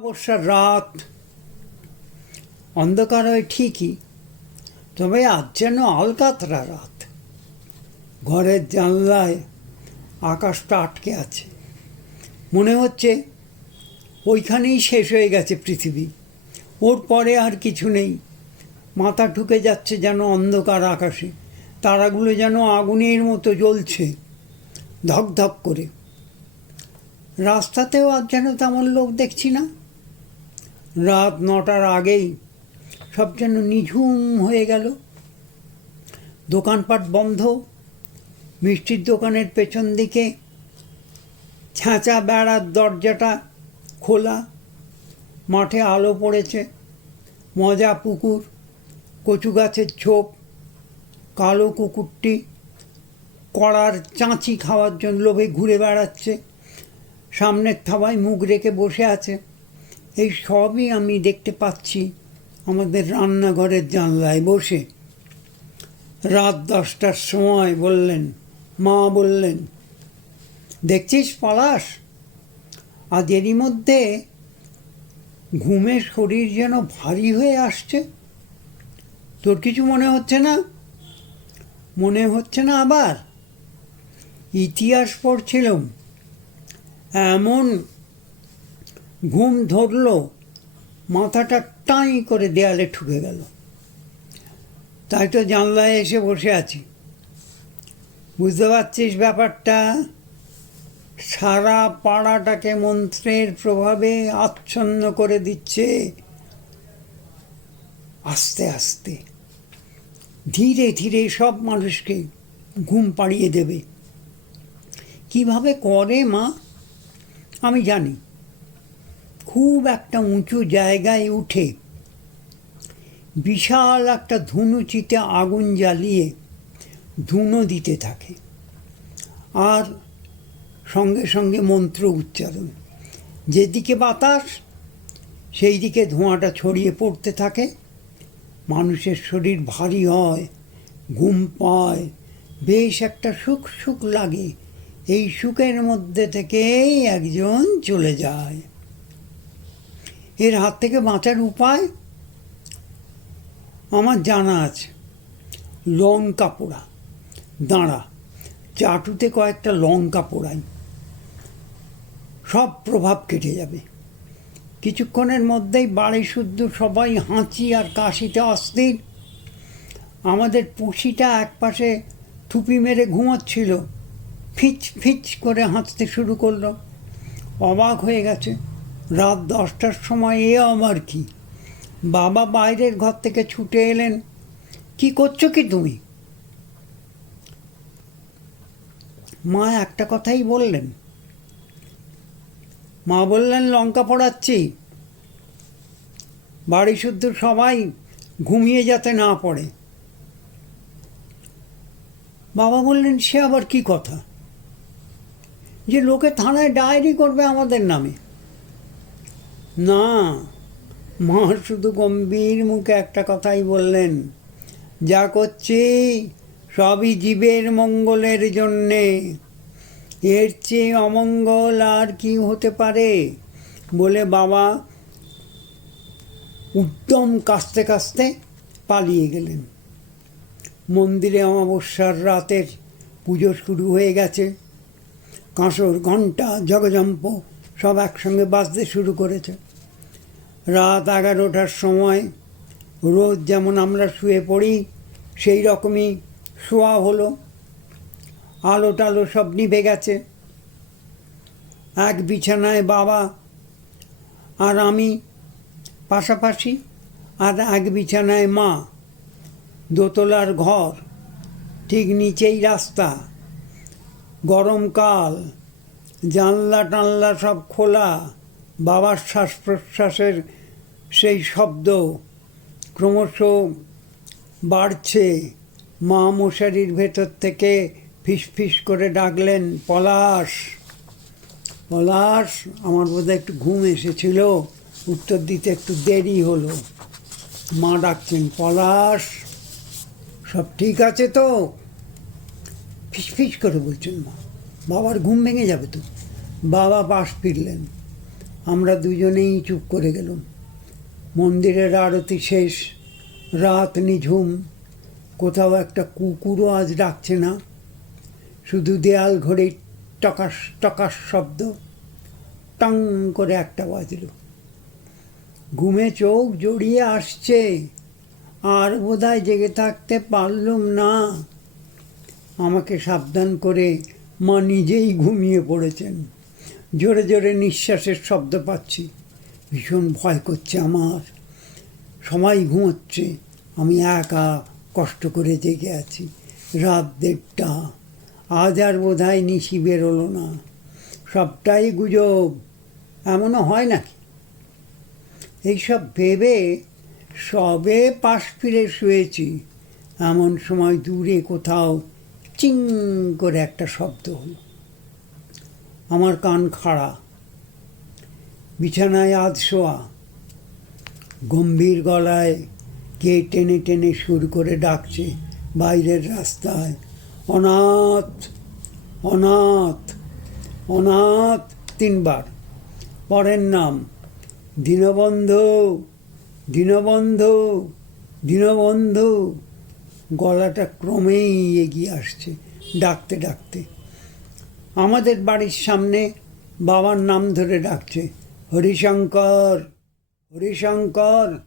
অমাবস্যার রাত। অন্ধকার হয় ঠিকই, তবে আজ যেন আলকাতরা রাত। ঘরের জানলায় আকাশটা আটকে আছে। মনে হচ্ছে ওইখানেই শেষ হয়ে গেছে পৃথিবী। ওর পরে আর কিছু নেই। মাথা ঢুকে যাচ্ছে যেন অন্ধকার আকাশে। তারাগুলো যেন আগুনের মতো জ্বলছে ধক ধক করে। রাস্তাতেও আর যেন তেমন লোক দেখছি না। রাত নটার আগেই সব যেন নিঝুম হয়ে গেল। দোকানপাট বন্ধ, মিষ্টির দোকানের পেছন দিকে ছাঁচা বেড়ার দরজাটা খোলা, মাঠে আলো পড়েছে, মজা পুকুর, কচু গাছের ঝোপ কালো কুকুরটি কড়ার চাঁচি খাওয়ার জন্য লোভে ঘুরে বেড়াচ্ছে, সামনের থাবায় মুখ রেখে বসে আছে। এই সবই আমি দেখতে পাচ্ছি আমাদের রান্নাঘরের জানলায় বসে। রাত দশটার সময় বললেন, মা বললেন, দেখছিস পলাশ? আজ এরই মধ্যে ঘুমে শরীর যেন ভারী হয়ে আসছে। তোর কিছু মনে হচ্ছে না? মনে হচ্ছে না আবার? ইতিহাস পড়ছিলাম। এমন ঘুম ধরলো, মাথাটা টাই করে দেয়ালে ঠুকে গেল। তাই তো জানলায় এসে বসে আছি। বুঝতে পারছিস ব্যাপারটা? সারা পাড়াটাকে মন্ত্রের প্রভাবে আচ্ছন্ন করে দিচ্ছে। আস্তে আস্তে, ধীরে ধীরে সব মানুষকে ঘুম পাড়িয়ে দেবে। কীভাবে করে মা? আমি জানি। খুব একটা উঁচু জায়গায় উঠে বিশাল একটা ধুনুচিতে আগুন জ্বালিয়ে ধুনো দিতে থাকে। আর সঙ্গে সঙ্গে মন্ত্র উচ্চারণ। যেদিকে বাতাস সেই দিকে ধোঁয়াটা ছড়িয়ে পড়তে থাকে। মানুষের শরীর ভারী হয়, ঘুম পায়, বেশ একটা সুখ সুখ লাগে। এই সুখের মধ্যে থেকেই একজন চলে যায়। এর হাত থেকে বাঁচার উপায়? আমার জানা আছে। লঙ্কা পোড়া দাঁড়া, চাটুতে কয়েকটা লঙ্কা পোড়াই সব প্রভাব কেটে যাবে। কিছুক্ষণের মধ্যেই বাড়ি শুদ্ধ সবাই হাঁচি আর কাশিতে অস্থির। আমাদের পুষিটা একপাশে থুপি মেরে ঘুমাচ্ছিল। ফিচ ফিচ করে হাঁচতে শুরু করল। অবাক হয়ে গেছে। রাত দশটার সময় এ আমার কি? বাবা বাইরের ঘর থেকে ছুটে এলেন। কি করছ কি তুমি? মা একটা কথাই বললেন। মা বললেন, লঙ্কা পড়াচ্ছি। বাড়ি শুদ্ধ সবাই ঘুমিয়ে যাতে না পড়ে। বাবা বললেন, সে আবার কি কথা? যে লোকে থানায় ডায়েরি করবে আমাদের নামে। না, মা শুধু গম্ভীর মুখে একটা কথাই বললেন, যা করছি সবই জীবের মঙ্গলের জন্যে। এর চেয়ে অমঙ্গল আর কি হতে পারে? বলে বাবা উদ্যম কাস্তে কাস্তে পালিয়ে গেলেন। মন্দিরে অমাবস্যার রাতের পুজো শুরু হয়ে গেছে। কাঁসর, ঘণ্টা, জগজম্প সব একসঙ্গে বাজতে শুরু করেছে। রাত এগারোটার সময়। রোজ যেমন আমরা শুয়ে পড়ি, সেই রকমই শোয়া হলো। আলো টালো সব নিভে গেছে। এক বিছানায় বাবা আর আমি পাশাপাশি আর এক বিছানায় মা। দোতলার ঘর, ঠিক নিচেই রাস্তা। গরমকাল জানলা টানলা সব খোলা। বাবার শ্বাস প্রশ্বাসের সেই শব্দ ক্রমশ বাড়ছে। মা মশারির ভেতর থেকে ফিস করে ডাকলেন, পলাশ পলাশ, আমার বোধহয় একটু ঘুম এসেছিল। উত্তর দিতে একটু দেরি হলো। মা ডাকছেন, পলাশ, সব ঠিক আছে তো? ফিস করে বলছেন মা, বাবার ঘুম ভেঙে যাবে তো? বাবা পাশ ফিরলেন। আমরা দুজনেই চুপ করে গেলাম। মন্দিরের আরতি শেষ, রাত নিঝুম, কোথাও একটা কুকুরও আজ ডাকছে না, শুধু দেয়াল ঘড়ির টকাস টকাস শব্দ, টং করে একটা বাজল। ঘুমে চোখ জড়িয়ে আসছে, আর বোধহয় জেগে থাকতে পারলুম না। আমাকে সাবধান করে মা নিজেই ঘুমিয়ে পড়েছেন। জোরে জোরে নিঃশ্বাসের শব্দ পাচ্ছি। ভীষণ ভয় করছে আমার। সবাই ঘুমোচ্ছে। আমি একা কষ্ট করে জেগে আছি। রাত দেড়টা। আজ আর বোধ হয় নিশি বেরোলো না। সবটাই গুজব। এমনও হয় নাকি? এইসব ভেবে সবে পাশ ফিরে শুয়েছি। এমন সময় দূরে কোথাও চিং করে একটা শব্দ হলো। আমার কান খাড়া। বিছানায় আধ শোয়া। গম্ভীর গলায় কে টেনে টেনে সুর করে ডাকছে বাইরের রাস্তায়, অনাথ অনাথ অনাথ। তিনবার। পরের নাম, দীনবন্ধু দীনবন্ধু দীনবন্ধু। গলাটা ক্রমেই এগিয়ে আসছে, ডাকতে ডাকতে। আমাদের বাড়ির সামনে বাবার নাম ধরে ডাকছে, হরিশঙ্কর হরিশঙ্কর।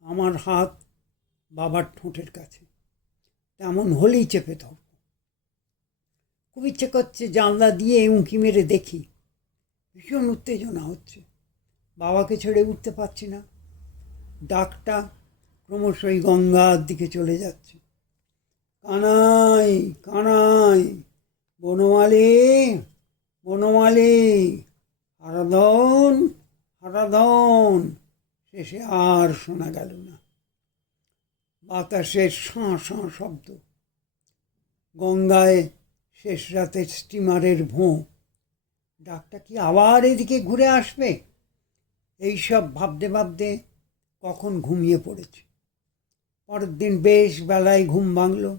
আমার হাত বাবার ঠোঁটের কাছে। তেমন হলেই চেপে ধর খুব ইচ্ছে করছে জানলা দিয়ে উঁকি মেরে দেখি। ভীষণ উত্তেজনা হচ্ছে। বাবাকে ছেড়ে উঠতে পারছি না। ডাকটা ক্রমশই গঙ্গার দিকে চলে যাচ্ছে। কানাই কানাই। বনমালী বনমালী, হারাধন হারাধন। শেষে আর শোনা গেল না। বাতাসের শাঁ শাঁ শব্দ। গঙ্গায় শেষ রাতের স্টিমারের ভোঁ। ডাকটা কি আবার এদিকে ঘুরে আসবে? এইসব ভাবতে ভাবতে কখন ঘুমিয়ে পড়েছে? পরের দিন বেশ বেলায় ঘুম ভাঙল।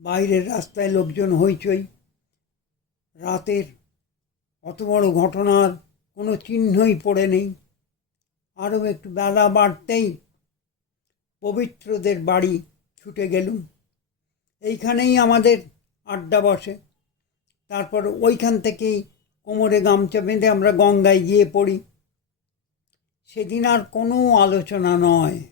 বাইরের রাস্তায় লোকজন হইচই। রাতের অত বড় ঘটনার কোনো চিহ্নই পড়ে নেই। আরও একটু বেলা বাড়তেই পবিত্রদের বাড়ি ছুটে গেলুম। এইখানেই আমাদের আড্ডা বসে। তারপর ওইখান থেকেই কোমরে গামছা বেঁধে আমরা গঙ্গায় গিয়ে পড়ি। সেদিন আর কোনো আলোচনা নয়।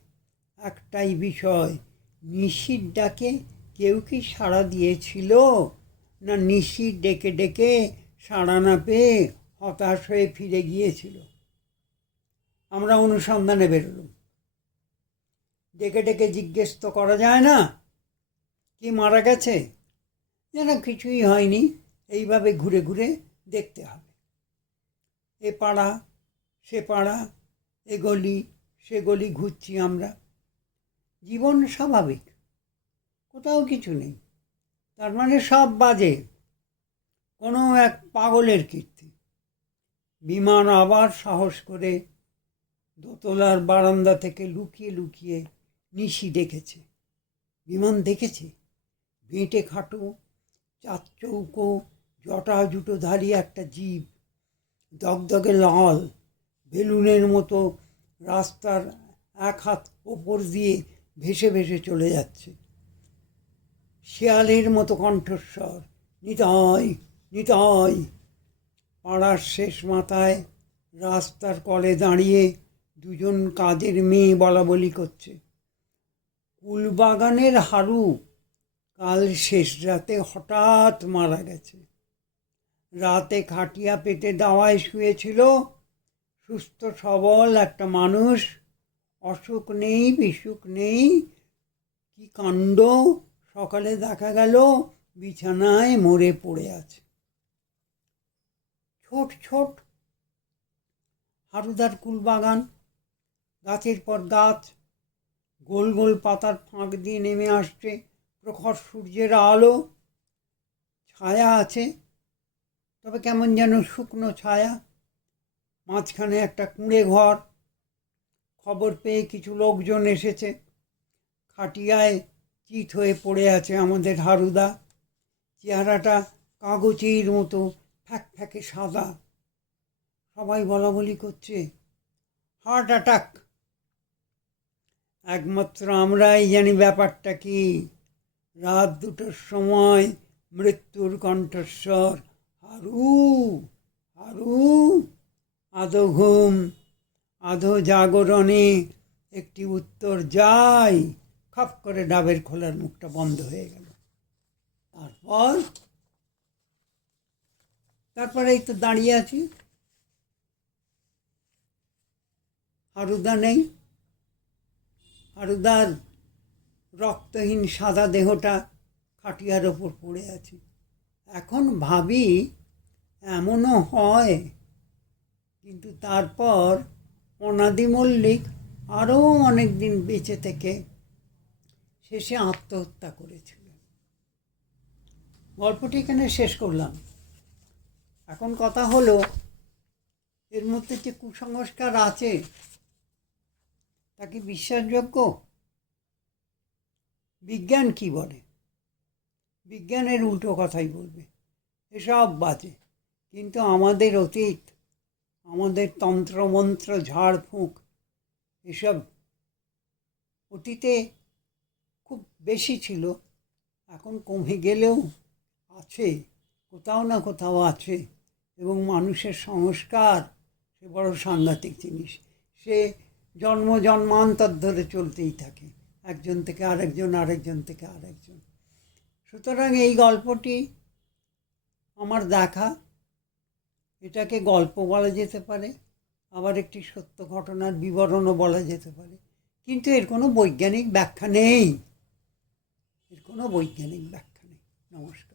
একটাই বিষয়, নিশির ডাকে কেউ কি সাড়া দিয়েছিল? না নিশি ডেকে ডেকে সাড়া না পেয়ে হতাশ হয়ে ফিরে গিয়েছিল। আমরা অনুসন্ধানে বেরোলাম। ডেকে ডেকে জিজ্ঞেস তো করা যায় না, কি মারা গেছে? যেন কিছুই হয়নি, এইভাবে ঘুরে ঘুরে দেখতে হবে। এ পাড়া, সে পাড়া, এ গলি, সে গলি ঘুরছি আমরা। জীবন স্বাভাবিক, কোথাও কিছু নেই। তার মানে সব বাজে। কোনো এক পাগলের কীর্তি। বিমান আবার সাহস করে দোতলার বারান্দা থেকে লুকিয়ে লুকিয়ে নিশি দেখেছে বিমান দেখেছে? বেঁটে খাটো চার চৌকো, জটা জুটো ধারী একটা জীব। দগদগে লাল, বেলুনের মতো রাস্তার এক হাত ওপর দিয়ে ভেসে ভেসে চলে যাচ্ছে। শেয়ালের মতো কণ্ঠস্বর। নিতাই নিতাই। পাড়ার শেষ মাথায় রাস্তার কলে দাঁড়িয়ে দুজন কাজের মেয়ে বলা বলি করছে। কুলবাগানের হারু কাল শেষ রাতে হঠাৎ মারা গেছে। রাতে খাটিয়া পেটে দাওয়ায় শুয়েছিল। সুস্থ, সবল একটা মানুষ। অসুখ নেই, বিসুখ নেই। কি কাণ্ড? সকালে দেখা গেল বিছানায় মরে পড়ে আছে। ছোট ছোট হারুদার কুলবাগান গাছের পর গাছ, গোল গোল পাতার ফাঁক দিয়ে নেমে আসছে। প্রখর সূর্যের আলো, ছায়া আছে। তবে কেমন যেন শুকনো ছায়া। মাঝখানে একটা কুঁড়ে ঘর। খবর পেয়ে কিছু লোকজন এসেছে। খাটিয়ায় চিত হয়ে পড়ে আছে আমাদের হারুদা। চেহারাটা কাগজের মতো ফ্যাক ফ্যাকে সাদা। সবাই বলা বলি করছে হার্ট অ্যাটাক একমাত্র আমরাই জানি ব্যাপারটা কি। রাত দুটোর সময় মৃত্যুর কণ্ঠস্বর, হারু হারু আদো ঘুম, আধো জাগরণে একটি উত্তর যাই খপ করে ডাবের খোলার মুখটা বন্ধ হয়ে গেল। তারপর, তারপরে এই তো দাঁড়িয়ে আছি। হারুদা নেই। হারুদার রক্তহীন সাদা দেহটা খাটিয়ার ওপর পড়ে আছে। এখন ভাবি এমনও হয়, কিন্তু তারপর অনাদি মল্লিক আরও অনেক দিন বেঁচে থেকে শেষে আত্মহত্যা করেছিল গল্পটি এখানে শেষ করলাম। এখন কথা হলো, এর মধ্যে যে কুসংস্কার আছে, তা কি বিশ্বাসযোগ্য? বিজ্ঞান কি বলে? বিজ্ঞানের উল্টো কথাই বলবে। এসব বাজে। কিন্তু আমাদের অতীত, আমাদের তন্ত্রমন্ত্র, ঝাড়ফুঁক, এসব অতীতে বেশি ছিল। এখন কমে গেলেও আছে, কোথাও না কোথাও আছে এবং মানুষের সংস্কার, সে বড় সাংঘাতিক জিনিস। সে জন্ম জন্মান্তর ধরে চলতেই থাকে। একজন থেকে আরেকজন আরেকজন থেকে আরেকজন। সুতরাং এই গল্পটি আমার দেখা। এটাকে গল্প বলা যেতে পারে, আবার একটি সত্য ঘটনার বিবরণও বলা যেতে পারে। কিন্তু এর কোনো বৈজ্ঞানিক ব্যাখ্যা নেই। এর কোনো বৈজ্ঞানিক ব্যাখ্যা নেই নমস্কার